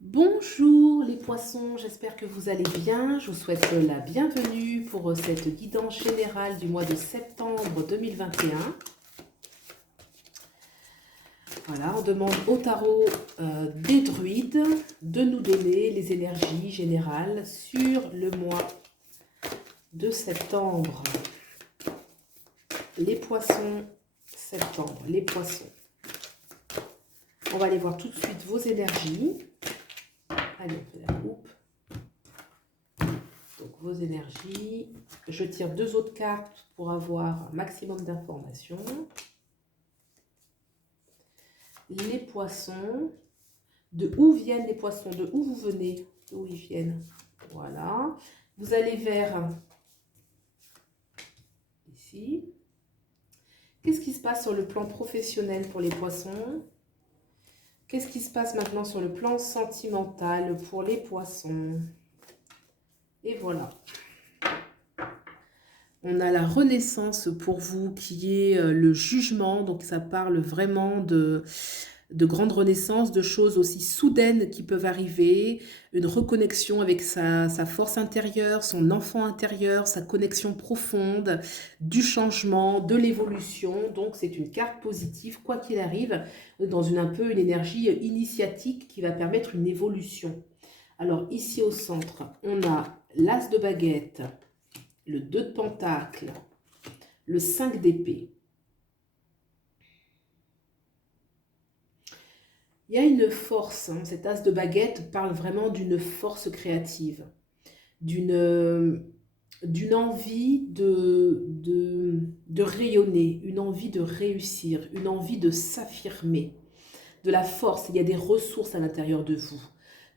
Bonjour les poissons, j'espère que vous allez bien. Je vous souhaite la bienvenue pour cette guidance générale du mois de septembre 2021. Voilà, on demande au tarot des druides de nous donner les énergies générales sur le mois de septembre. Les poissons, septembre, les poissons. On va aller voir tout de suite vos énergies. Allez, on fait la coupe. Donc vos énergies. Je tire deux autres cartes pour avoir un maximum d'informations. Les poissons. De où viennent les poissons? De où vous venez? D'où ils viennent? Voilà. Vous allez vers ici. Qu'est-ce qui se passe sur le plan professionnel pour les poissons? Qu'est-ce qui se passe maintenant sur le plan sentimental pour les poissons? Et voilà. On a la renaissance pour vous qui est le jugement. Donc ça parle vraiment de grande renaissance, de choses aussi soudaines qui peuvent arriver, une reconnexion avec sa force intérieure, son enfant intérieur, sa connexion profonde, du changement, de l'évolution. Donc c'est une carte positive, quoi qu'il arrive, dans un peu une énergie initiatique qui va permettre une évolution. Alors ici au centre, on a l'As de baguette, le 2 de pentacle, le 5 d'épée. Il y a une force, hein, cet as de baguette parle vraiment d'une force créative, d'une envie de rayonner, une envie de réussir, une envie de s'affirmer, de la force. Il y a des ressources à l'intérieur de vous.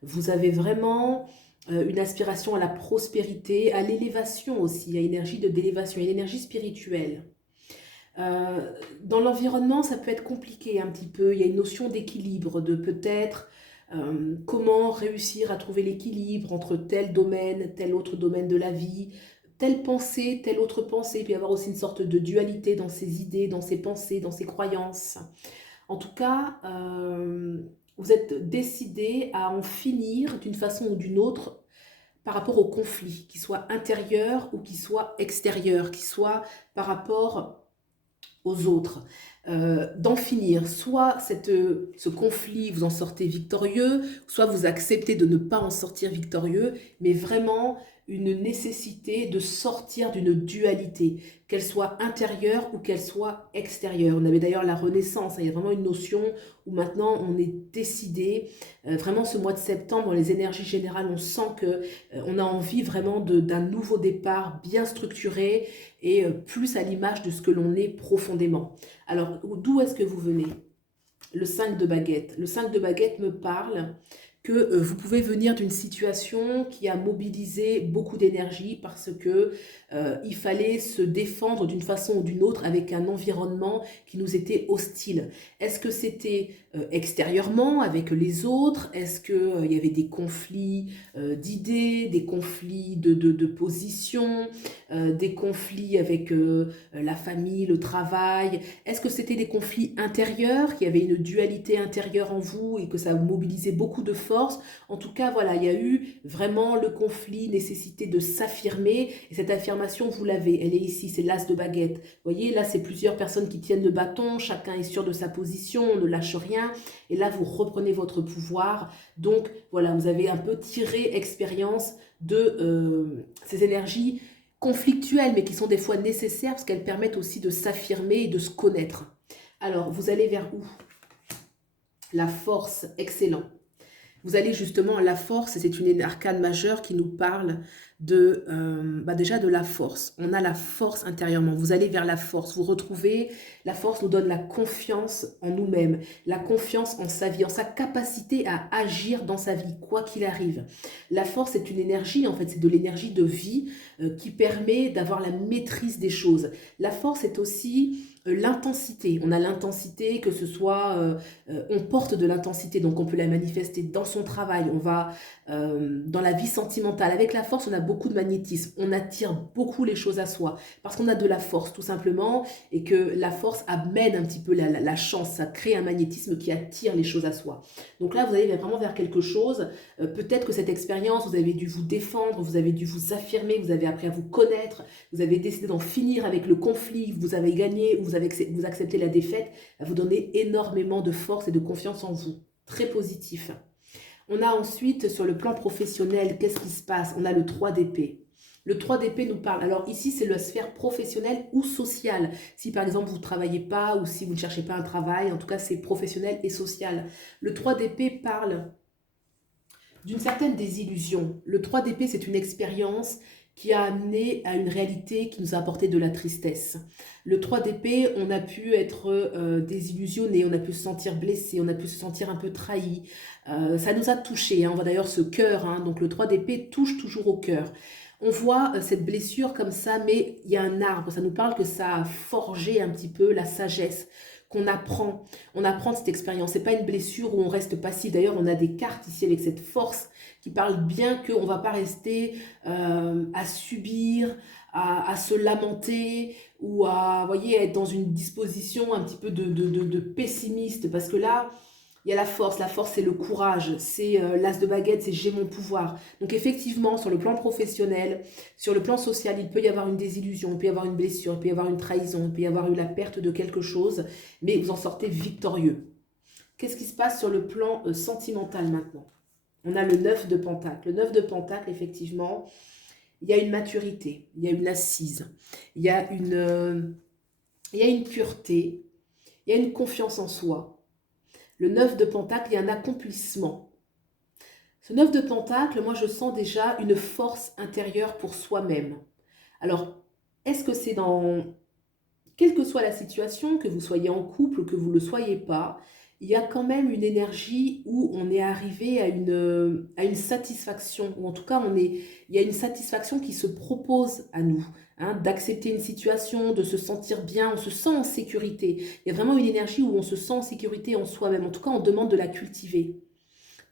Vous avez vraiment une aspiration à la prospérité, à l'élévation aussi. Il y a une énergie d'élévation, il y a une énergie spirituelle. Dans l'environnement, ça peut être compliqué un petit peu. Il y a une notion d'équilibre, de peut-être comment réussir à trouver l'équilibre entre tel domaine, tel autre domaine de la vie, telle pensée, telle autre pensée. Il peut y avoir aussi une sorte de dualité dans ses idées, dans ses pensées, dans ses croyances. En tout cas, vous êtes décidé à en finir d'une façon ou d'une autre par rapport au conflit, qu'il soit intérieur ou qu'il soit extérieur, qu'il soit par rapport aux autres, d'en finir. Soit ce conflit, vous en sortez victorieux, soit vous acceptez de ne pas en sortir victorieux, mais vraiment une nécessité de sortir d'une dualité, qu'elle soit intérieure ou qu'elle soit extérieure. On avait d'ailleurs la Renaissance, hein, il y a vraiment une notion où maintenant on est décidé, vraiment ce mois de septembre, dans les énergies générales, on sent qu'on a envie vraiment d'un nouveau départ bien structuré, et plus à l'image de ce que l'on est profondément. Alors, d'où est-ce que vous venez? Le 5 de baguette. Le 5 de baguette me parle que vous pouvez venir d'une situation qui a mobilisé beaucoup d'énergie parce que il fallait se défendre d'une façon ou d'une autre avec un environnement qui nous était hostile. Est-ce que c'était extérieurement avec les autres? Est-ce qu'il y avait des conflits d'idées, des conflits de position, des conflits avec la famille, le travail? Est-ce que c'était des conflits intérieurs, qu'il y avait une dualité intérieure en vous et que ça mobilisait beaucoup de force? En tout cas, voilà, il y a eu vraiment le conflit, nécessité de s'affirmer. Et cette affirmation, vous l'avez, elle est ici, c'est l'as de baguette. Vous voyez, là, c'est plusieurs personnes qui tiennent le bâton, chacun est sûr de sa position, on ne lâche rien. Et là, vous reprenez votre pouvoir. Donc, voilà, vous avez un peu tiré expérience de ces énergies conflictuelles, mais qui sont des fois nécessaires parce qu'elles permettent aussi de s'affirmer et de se connaître. Alors, vous allez vers où? La force, excellent. Vous allez justement à la force, et c'est une arcane majeure qui nous parle de, déjà de la force. On a la force intérieurement, vous allez vers la force, vous retrouvez, la force nous donne la confiance en nous-mêmes, la confiance en sa vie, en sa capacité à agir dans sa vie, quoi qu'il arrive. La force est une énergie, en fait, c'est de l'énergie de vie qui permet d'avoir la maîtrise des choses. La force est aussi l'intensité. On a l'intensité, que ce soit, on porte de l'intensité, donc on peut la manifester dans son travail, on va dans la vie sentimentale. Avec la force, on a beaucoup de magnétisme, on attire beaucoup les choses à soi, parce qu'on a de la force tout simplement, et que la force amène un petit peu la chance, ça crée un magnétisme qui attire les choses à soi. Donc là, vous allez vraiment vers quelque chose, peut-être que cette expérience, vous avez dû vous défendre, vous avez dû vous affirmer, vous avez appris à vous connaître, vous avez décidé d'en finir avec le conflit, vous avez gagné, ou vous acceptez la défaite, vous donnez énormément de force et de confiance en vous. Très positif. On a ensuite, sur le plan professionnel, qu'est-ce qui se passe? On a le 3 d'épée. Le 3 d'épée nous parle, alors ici c'est la sphère professionnelle ou sociale. Si par exemple vous ne travaillez pas ou si vous ne cherchez pas un travail, en tout cas c'est professionnel et social. Le 3 d'épée parle d'une certaine désillusion. Le 3 d'épée, c'est une expérience qui a amené à une réalité qui nous a apporté de la tristesse. Le 3 d'épée, on a pu être désillusionné, on a pu se sentir blessé, on a pu se sentir un peu trahi. Ça nous a touché, hein. On voit d'ailleurs ce cœur, hein. Donc le 3 d'épée touche toujours au cœur. On voit cette blessure comme ça, mais il y a un arbre. Ça nous parle que ça a forgé un petit peu la sagesse qu'on apprend. On apprend de cette expérience. C'est pas une blessure où on reste passif. D'ailleurs, on a des cartes ici avec cette force qui parle bien qu'on ne va pas rester à subir, à se lamenter ou à, voyez, être dans une disposition un petit peu de pessimiste. Parce que là, il y a la force c'est le courage, c'est l'as de baguette, c'est j'ai mon pouvoir. Donc effectivement, sur le plan professionnel, sur le plan social, il peut y avoir une désillusion, il peut y avoir une blessure, il peut y avoir une trahison, il peut y avoir eu la perte de quelque chose, mais vous en sortez victorieux. Qu'est-ce qui se passe sur le plan sentimental maintenant? On a le 9 de Pentacle. Le 9 de Pentacle, effectivement, il y a une maturité, il y a une assise, il y a une pureté, il y a une confiance en soi. Le 9 de Pentacle, il y a un accomplissement. Ce 9 de Pentacle, moi je sens déjà une force intérieure pour soi-même. Alors, est-ce que c'est dans, quelle que soit la situation, que vous soyez en couple ou que vous ne le soyez pas, il y a quand même une énergie où on est arrivé à une satisfaction, ou en tout cas il y a une satisfaction qui se propose à nous, hein, d'accepter une situation, de se sentir bien, on se sent en sécurité. Il y a vraiment une énergie où on se sent en sécurité en soi-même, en tout cas on demande de la cultiver,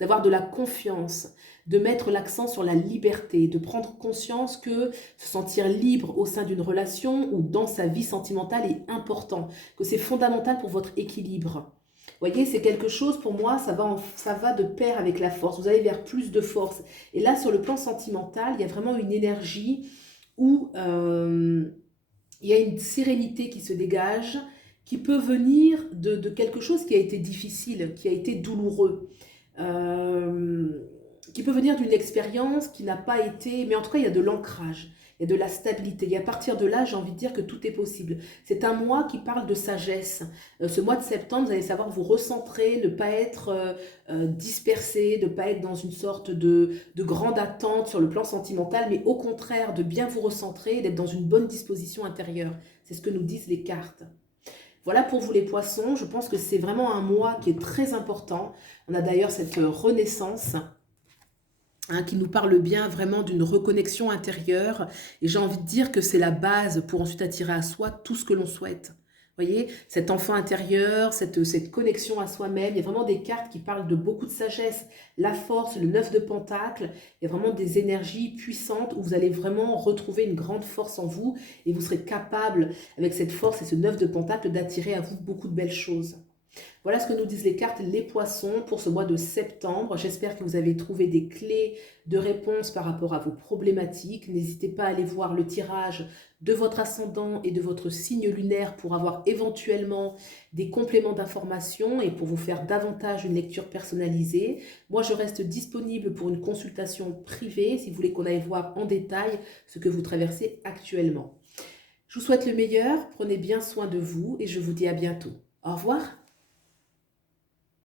d'avoir de la confiance, de mettre l'accent sur la liberté, de prendre conscience que se sentir libre au sein d'une relation ou dans sa vie sentimentale est important, que c'est fondamental pour votre équilibre. Vous voyez, c'est quelque chose, pour moi, ça va de pair avec la force. Vous allez vers plus de force. Et là, sur le plan sentimental, il y a vraiment une énergie où il y a une sérénité qui se dégage, qui peut venir de quelque chose qui a été difficile, qui a été douloureux. Qui peut venir d'une expérience qui n'a pas été... Mais en tout cas, il y a de l'ancrage, il y a de la stabilité. Et à partir de là, j'ai envie de dire que tout est possible. C'est un mois qui parle de sagesse. Ce mois de septembre, vous allez savoir vous recentrer, ne pas être dispersé, de ne pas être dans une sorte de grande attente sur le plan sentimental, mais au contraire, de bien vous recentrer, d'être dans une bonne disposition intérieure. C'est ce que nous disent les cartes. Voilà pour vous les poissons, je pense que c'est vraiment un mois qui est très important. On a d'ailleurs cette renaissance, hein, qui nous parle bien vraiment d'une reconnexion intérieure. Et j'ai envie de dire que c'est la base pour ensuite attirer à soi tout ce que l'on souhaite. Vous voyez, cet enfant intérieur, cette connexion à soi-même, il y a vraiment des cartes qui parlent de beaucoup de sagesse. La force, le 9 de Pentacle, il y a vraiment des énergies puissantes où vous allez vraiment retrouver une grande force en vous et vous serez capable, avec cette force et ce 9 de Pentacle, d'attirer à vous beaucoup de belles choses. Voilà ce que nous disent les cartes, les poissons, pour ce mois de septembre. J'espère que vous avez trouvé des clés de réponse par rapport à vos problématiques. N'hésitez pas à aller voir le tirage de votre ascendant et de votre signe lunaire pour avoir éventuellement des compléments d'informations et pour vous faire davantage une lecture personnalisée. Moi, je reste disponible pour une consultation privée si vous voulez qu'on aille voir en détail ce que vous traversez actuellement. Je vous souhaite le meilleur, prenez bien soin de vous et je vous dis à bientôt. Au revoir.